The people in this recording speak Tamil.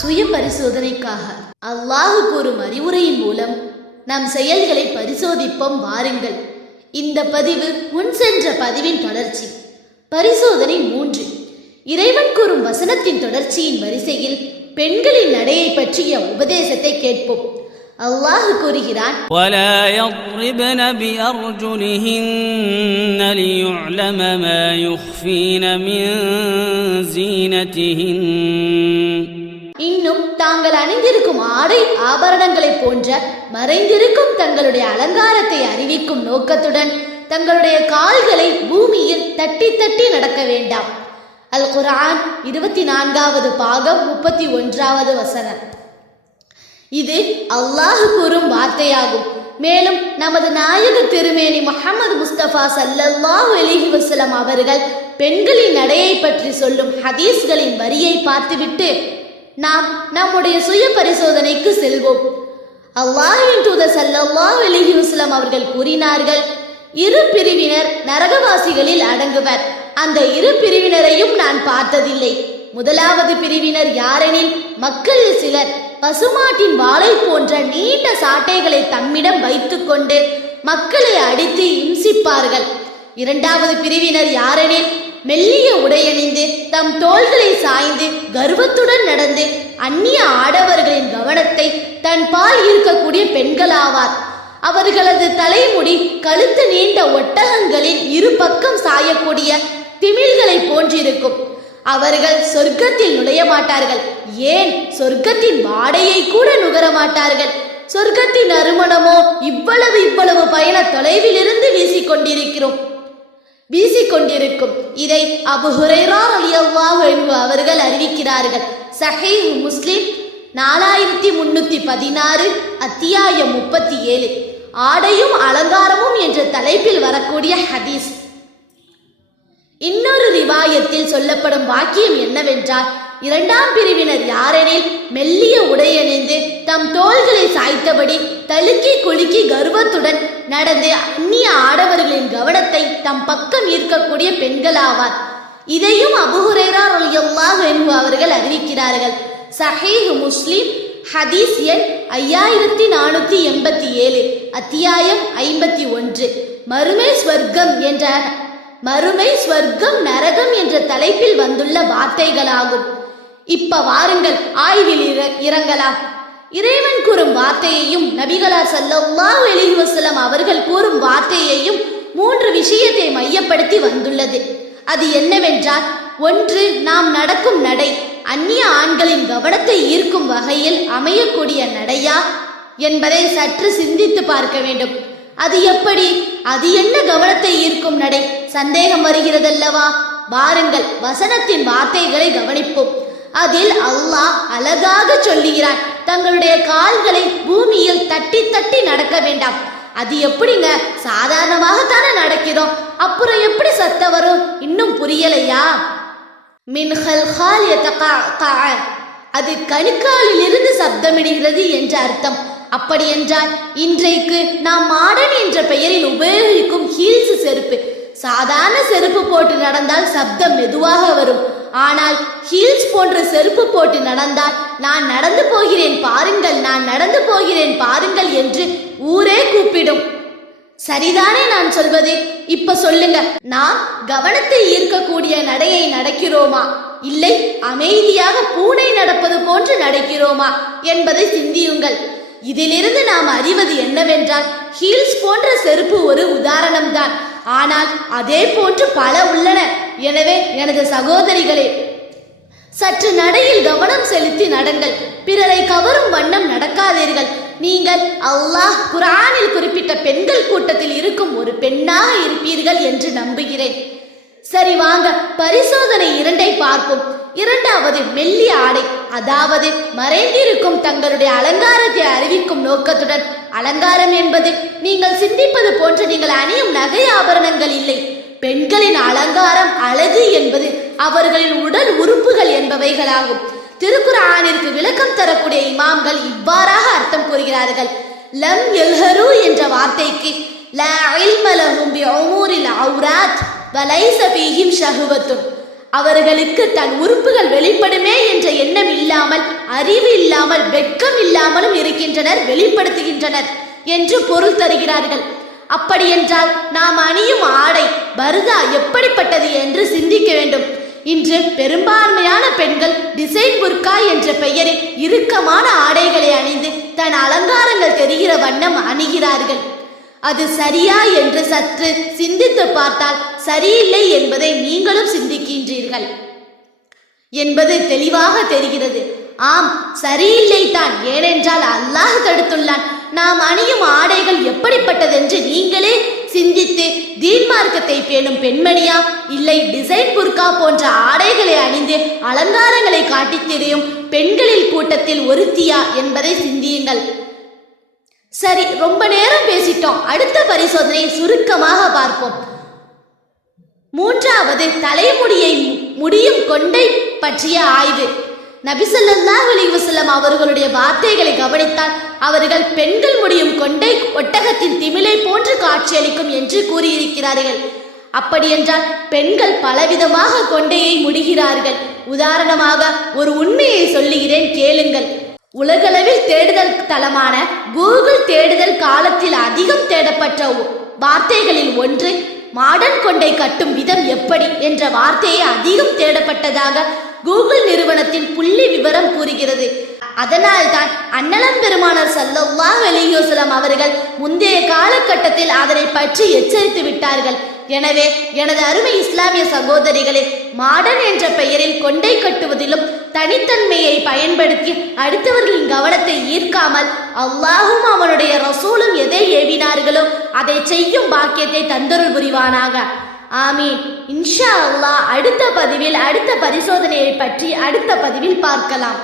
சுய பரிசோதனைக்காக அல்லாஹ் கூறும் அறிவுரையின் மூலம் நம் செயல்களை பரிசோதிப்போம் வாருங்கள். இந்த பதிவு முன் சென்ற பதிவின் தொடர்ச்சி. பரிசோதனை 3. இறைவன் கூறும் வசனத்தின் தொடர்ச்சியின் வரிசையில் பெண்களின் நடையை பற்றிய உபதேசத்தை கேட்போம். அல்லாஹ் கூறுகிறான், وَلَا يَضْرِبْنَ بِأَرْجُلِهِنَّ لِيُعْلَمَ مَا يُخْفِينَ مِنْ زِينَتِهِنَّ. இன்னும் தாங்கள் அணிந்திருக்கும் ஆடை ஆபரணங்களை போன்ற மறைந்திருக்கும் தங்களுடைய அலங்காரத்தை அறிவிக்கும் நோக்கத்துடன் தங்களுடைய கால்களை பூமியில் தட்டி தட்டி நடக்க வேண்டாம். அல் குர்ஆன் 24வது பாகம் 31வது வசனம். இது அல்லாஹ் கூறும் வார்த்தையாகும். மேலும் நமது நாயக திருமேனி முஹம்மது முஸ்தபா ஸல்லல்லாஹு அலைஹி வஸல்லம் அவர்கள் பெண்களின் நடையை பற்றி சொல்லும் ஹதீஸ்களின் வரியை பார்த்துவிட்டு நாம் நம்முடைய சுய பரிசோதனைக்கு செல்வோம். அல்லாஹ்வின் தூதர் ஸல்லல்லாஹு அலைஹி வஸல்லம் அவர்கள் கூறினார்கள், 2 பிரிவினர் நரகவாசிகளில் அடங்குவர். அந்த 2 பிரிவினரையும் நான் பார்த்ததில்லை. முதலாவது பிரிவினர் யாரெனில், மக்களில் சிலர் பசுமாட்டின் வாளை போன்ற நீண்ட சாட்டைகளை தம்மிடம் வைத்துக் கொண்டு மக்களை அடித்து இம்சிப்பார்கள். 2வது பிரிவினர் யாரெனில், மெல்லிய உடையணிந்து தம் தோள்களை சாய்ந்து கர்வத்துடன் நடந்து அந்நிய ஆடவர்களின் கவனத்தை தன் பால் ஈர்க்கக்கூடிய பெண்களாவார். அவர்களது தலைமுடி கழுத்து நீண்ட ஒட்டகங்களில் 2 பக்கம் சாயக்கூடிய திமில்களை போன்றிருக்கும். அவர்கள் சொர்க்கத்தில் நுழைய மாட்டார்கள். ஏன், சொர்க்கத்தின் வாடையை கூட நுகர மாட்டார்கள். சொர்க்கத்தின் நறுமணமோ இவ்வளவு பயண தொலைவிலிருந்து வீசிக்கொண்டிருக்கும். இதை அபூ ஹுரைரா ரலியல்லாஹு அன்ஹு அவர்கள் அறிவிக்கிறார்கள். சஹீஹ் முஸ்லிம் 4316, அத்தியாயம் 37, ஆடையும் அலங்காரமும் என்ற தலைப்பில் வரக்கூடிய ஹதீஸ். இன்னொரு ரிவாயத்தில் சொல்லப்படும் வாக்கியம் என்னவென்றால், 2ஆம் பிரிவினர் யாரெனில், மெல்லிய உடையணிந்து தம் தோள்களை சாய்த்தபடி தழுக்கி குலுக்கி கர்வத்துடன் நடந்து அந்நிய ஆடவர்களின் கவனத்தை தம் பக்கம் ஈர்க்கக்கூடிய பெண்களாவார். இதையும் அபூ ஹுரைரா ரலியல்லாஹு அன்ஹு அவர்கள் அறிவிக்கிறார்கள். சஹீஹ் முஸ்லிம் ஹதீஸ் எண் 5487, அத்தியாயம் 51, மறுமை ஸ்வர்க்கம் நரகம் என்ற தலைப்பில் வந்துள்ள வார்த்தைகளாகும். இப்ப வாருங்கள் ஆய்வில் இறங்கலாம். இறைவன் கூறும் வார்த்தையையும் நபிகளார் ஸல்லல்லாஹு அலைஹி வஸல்லம் அவர்கள் கூறும் வார்த்தையையும் 3 விஷயத்தை மையப்படுத்தி வந்துள்ளது. அது என்னவென்றால், 1, நாம் நடக்கும் நடை அந்நிய ஆண்களின் கவனத்தை ஈர்க்கும் வகையில் அமையக்கூடிய நடையா என்பதை சற்று சிந்தித்து பார்க்க வேண்டும். அது எப்படி? அது என்ன கவனத்தை ஈர்க்கும் நடை? சந்தேகம் வருகிறதல்லவா? வாருங்கள் வசனத்தின் வார்த்தைகளை கவனிப்போம். அதில் அல்லாஹ் அழகாக சொல்லுகிறான், தங்களுடைய கால்களை பூமியில் தட்டி தட்டி நடக்க வேண்டாம். அது எப்படிங்க? சாதாரணமாகத்தானே நடக்கிறோம், அப்புறம் எப்படி சத்தம் வரும்? இன்னும் புரியலையா? மின் ஹல்கால் யதகஅ, அது கணுக்காலில் இருந்து சப்தமிடுகிறது என்ற அர்த்தம். அப்படி என்றால் இன்றைக்கு நாம் மாடர்ன் என்ற பெயரில் உபயோகிக்கும் ஹீல்ஸ் செருப்பு, சாதாரண செருப்பு போட்டு நடந்தால் சப்தம் மெதுவாக வரும். ஆனால் ஹீல்ஸ் போன்ற செருப்பு போட்டு நடந்தால், நான் நடந்து போகிறேன் பாருங்கள், நான் நடந்து போகிறேன் பாருங்கள் என்று ஊரே கூப்பிடும். சரிதானே நான் சொல்வது? இப்ப சொல்லுங்க, நாம் கவனத்தை ஈர்க்கக்கூடிய நடையை நடக்கிறோமா, இல்லை அமைதியாக பூனை நடப்பது போன்று நடக்கிறோமா என்பதை சிந்தியுங்கள். இதிலிருந்து நாம் அறிவது என்னவென்றால், ஹீல்ஸ் போன்ற செருப்பு ஒரு உதாரணம்தான், ஆனால் அதே போன்று பல உள்ளன. எனவே எனது சகோதரிகளே, சற்று நடையில் கவனம் செலுத்தி நடங்கள். பிறரை கவரும் வண்ணம் நடக்காதீர்கள். நீங்கள் அல்லாஹ் குர்ஆனில் குறிப்பிட்ட பெண்கள் கூட்டத்தில் இருக்கும் ஒரு பெண்ணாக இருப்பீர்கள் என்று நம்புகிறேன். சரி வாங்க பரிசோதனை 2ஐ பார்ப்போம். 2வது மெல்லிய ஆடை, அதாவது மறைந்திருக்கும் தங்களுடைய அலங்காரத்தை அறிவிக்கும் நோக்கத்துடன். அலங்காரம் என்பது நீங்கள் சிந்திப்பது போன்று நீங்கள் அணியும் நகை ஆபரணங்கள் இல்லை. பெண்களின் அலங்காரம், அழகு என்பது அவர்களின் உடல் உறுப்புகள் என்பவைகளாகும். திருக்குர்ஆனிற்கு விளக்கம் தரக்கூடிய இமாம்கள் இவ்வாறாக அர்த்தம் கூறுகிறார்கள். லம் யல்ஹரு என்ற வார்த்தைக்கு லா இல்ம லஹும் பிஉமூரில் அவ்ராத் வலைஸ ஃபீஹிம் ஷஹவத்துன், அவர்களுக்கு தன் உறுப்புகள் வெளிப்படுமே என்ற எண்ணம் இல்லாமல், அறிவு இல்லாமல், வெட்கம் இல்லாமலும் இருக்கின்றனர், வெளிப்படுத்துகின்றனர் என்று பொருள் தருகிறார்கள். அப்படியென்றால் நாம் அணியும் ஆடை பர்தா எப்படிப்பட்டது என்று சிந்திக்க வேண்டும். இன்று பெரும்பான்மையான பெண்கள் டிசைன் புர்கா என்ற பெயரில் இறுக்கமான ஆடைகளை அணிந்து தன் அலங்காரங்கள் தெரிகிற வண்ணம் அணிகிறார்கள். அது சரியா என்று சற்று சிந்தித்து பார்த்தால் சரியில்லை என்பதை நீங்களும் சிந்திக்கின்றீர்கள் என்பது தெளிவாக தெரிகிறது. ஆம், சரியில்லை தான். ஏனென்றால் அல்லாஹ் தடுத்துள்ளான். நாம் அணியும் ஆடைகள் எப்படிப்பட்டதென்று நீங்களே சிந்தித்து தீன் மார்க்கத்தை பேணும் பெண்மணியா, இல்லை டிசைன் புர்கா போன்ற ஆடைகளை அணிந்து அலங்காரங்களை காட்டித் திரியும் பெண்களில் கூட்டத்தில் ஒருத்தியா என்பதை சிந்தியுங்கள். சரி, ரொம்ப நேரம் பேசிட்டோம். அடுத்த பரிசோதனை சுருக்கமாக பார்ப்போம். மூன்றாவது, தலைமுடியை முடியும் கொண்டை பற்றிய ஆய்வு. நபி ஸல்லல்லாஹு அலைஹி வஸல்லம் அவர்களுடைய வார்த்தைகளை கவனித்தால் அவர்கள் பெண்கள் முடியும் கொண்டை ஒட்டகத்தின் திமிலை போன்று காட்சியளிக்கும் என்று கூறியிருக்கிறார்கள். அப்படியென்றால் பெண்கள் பலவிதமாக கொண்டையை முடிகிறார்கள். உதாரணமாக ஒரு உண்மையை சொல்லுகிறேன், கேளுங்கள். உலகளவில் தேடுதல் தளமான கூகுள் தேடுதல் காலத்தில் அதிகம் தேடப்பட்ட வார்த்தைகளில் ஒன்று மாடர்ன் கொண்டை கட்டும் விதம் எப்படி என்ற வார்த்தையை அதிகம் தேடப்பட்டதாக கூகுள் நிறுவனத்தின் புள்ளி விவரம் கூறுகிறது. அதனால்தான் அன்னலம் பெருமானார் ஸல்லல்லாஹு அலைஹி வஸல்லம் அவர்கள் முந்தைய காலகட்டத்தில் அதனை பற்றி எச்சரித்து விட்டார்கள். எனவே எனது அருமை இஸ்லாமிய சகோதரிகளே, மாடர்ன் என்ற பெயரில் கொண்டை கட்டுவதிலும் தனித்தன்மையை பயன்படுத்தி அடுத்தவர்களின் கவனத்தை ஈர்க்காமல் அல்லாஹும் அவனுடைய ரசூலும் எதை ஏவினார்களோ அதை செய்யும் பாக்கியத்தை தந்தருள் புரிவானாக. ஆமீன். இன்ஷா அல்லாஹ் அடுத்த பதிவில் அடுத்த பரிசோதனையை பற்றி அடுத்த பதிவில் பார்க்கலாம்.